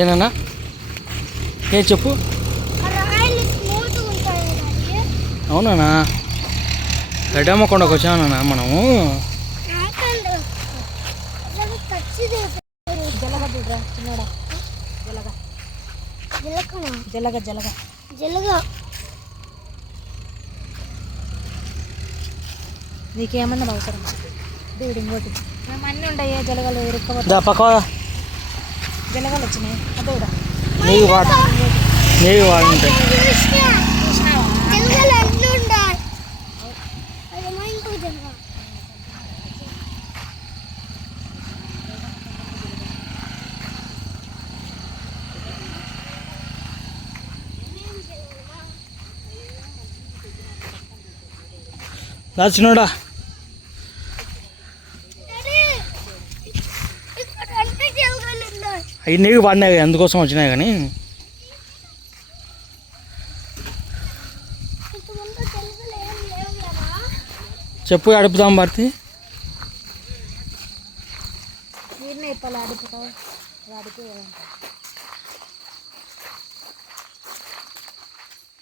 ఏనన్నా? ఏ చెప్పు. అవునా గడ్డమ్మ కొండకు వచ్చామన్నా మనము. నాకండి అసలు ఖచ్చితంగా జలగ చూడరా చిన్నడా జలగ. జిలకమా జలగ జలగ. జిలగా. నీకేమన్నా అవసరం దేవుడు ఇంకోటి. మేము అన్నీ ఉంటాయి జలగలు? ఇరుక్కపోతే దా పక్క జలగలు వచ్చినాయి అదేవిడా వాడు ఉంటాయి మా ఇంకో జిలగా దా చిన్నోడా ఇక్కడ అంటే జిలగలు నీకు పడినాయి అందుకోసం వచ్చినాయి కానీ. చెప్పు అడుపుదాం భారతి.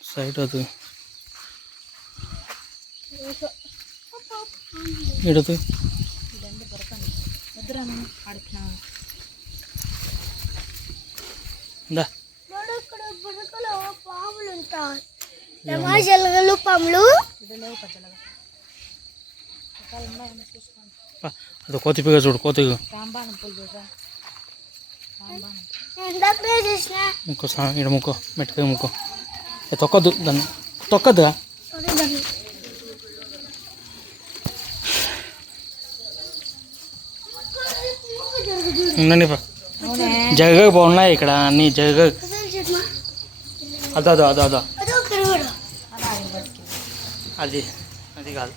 సైట్ అది ఇడదు ఇదంతా చూడు పాములు ఉంటాయి ఏమో పాములు పా, అది కోతిపిగ చూడు కోతిగా ముక్కో ఇక్కడ ముక్కో. ముక్కో తొక్కద్దు దాన్ని. తొక్కద్దురా? ఉండండి పా. జగ బాగున్నాయి ఇక్కడ అన్ని జగ అదో అదో అదో అదో. అదో అది కాదు.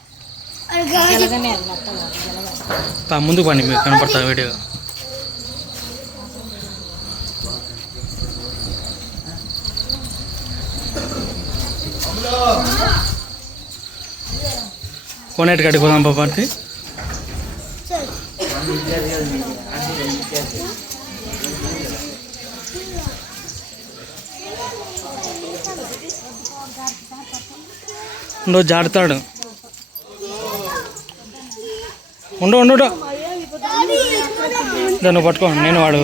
ముందుకు పండి మీకు కనపడతా వీడియో. కోనేటి కడికి పోదాం ఉండో జాడతాడు. ఉండు ఉండు ఉండు. దా నువ్వు పట్టుకో నేను వాడు.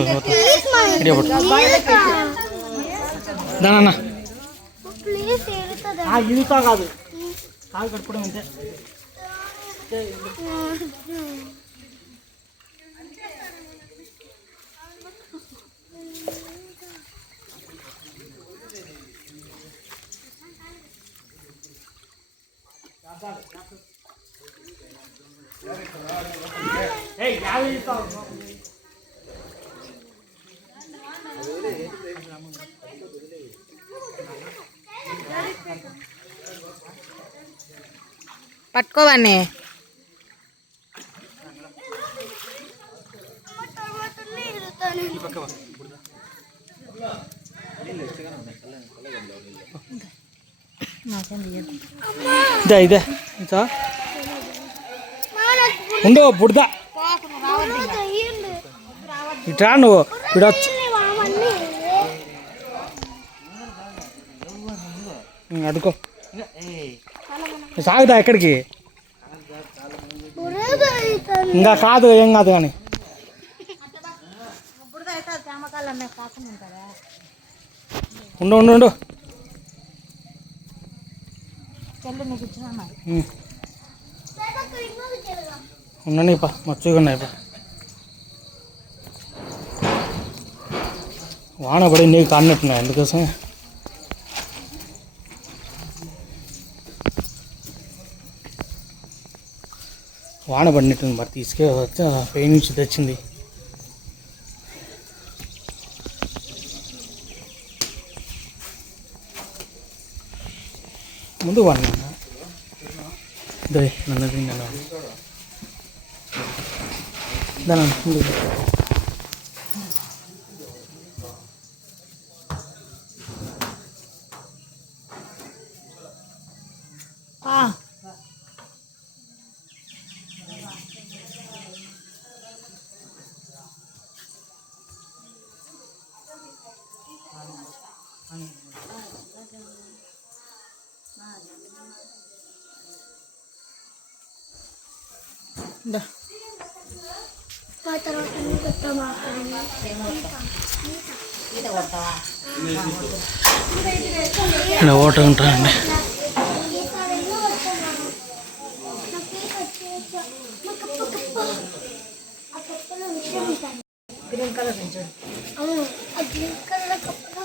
ఇడియో పట్టుకో. దానన్న కాదు. కాలు కట్టుకోవడం అంతే. పట్టుకోవాన్ని. పక్క తీయదు ఇదే ఇదే. ఇదా ఉండు బుడద. ఇట్రా నువ్వు. ఇక్కడ వచ్చి. సాగుదా ఎక్కడికి? ఇంకా కాదు ఏం కాదు కానీ. ఉండు ఉండు ఉండు. చెల్లి నీకు పా మచ్చుగా ఉన్నాయి పా వాన పడి నీకు కాడినట్టున్నాయి అందుకోసం వాన పడినట్టుంది మరి తీసుకే వచ్చి పై నుంచి తెచ్చింది. ముందు వాన దే నన్ను ది, నన్ను దాని ముందు దా. ఇక్కడ వాటర్ ఉంటాయండి గ్రీన్ కలర్ గ్రీన్ కలర్ కప్పులో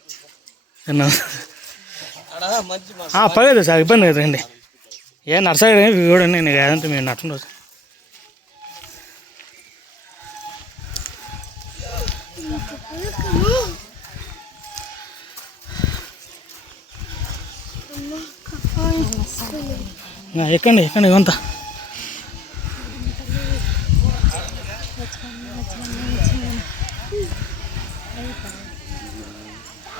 పర్లేదు సార్ ఇబ్బంది కదండి ఏ నర్సరీ చూడండి నేను ఏదంటే మీరు నచ్చండి ఎక్కండి ఎక్కండి ఇవంతా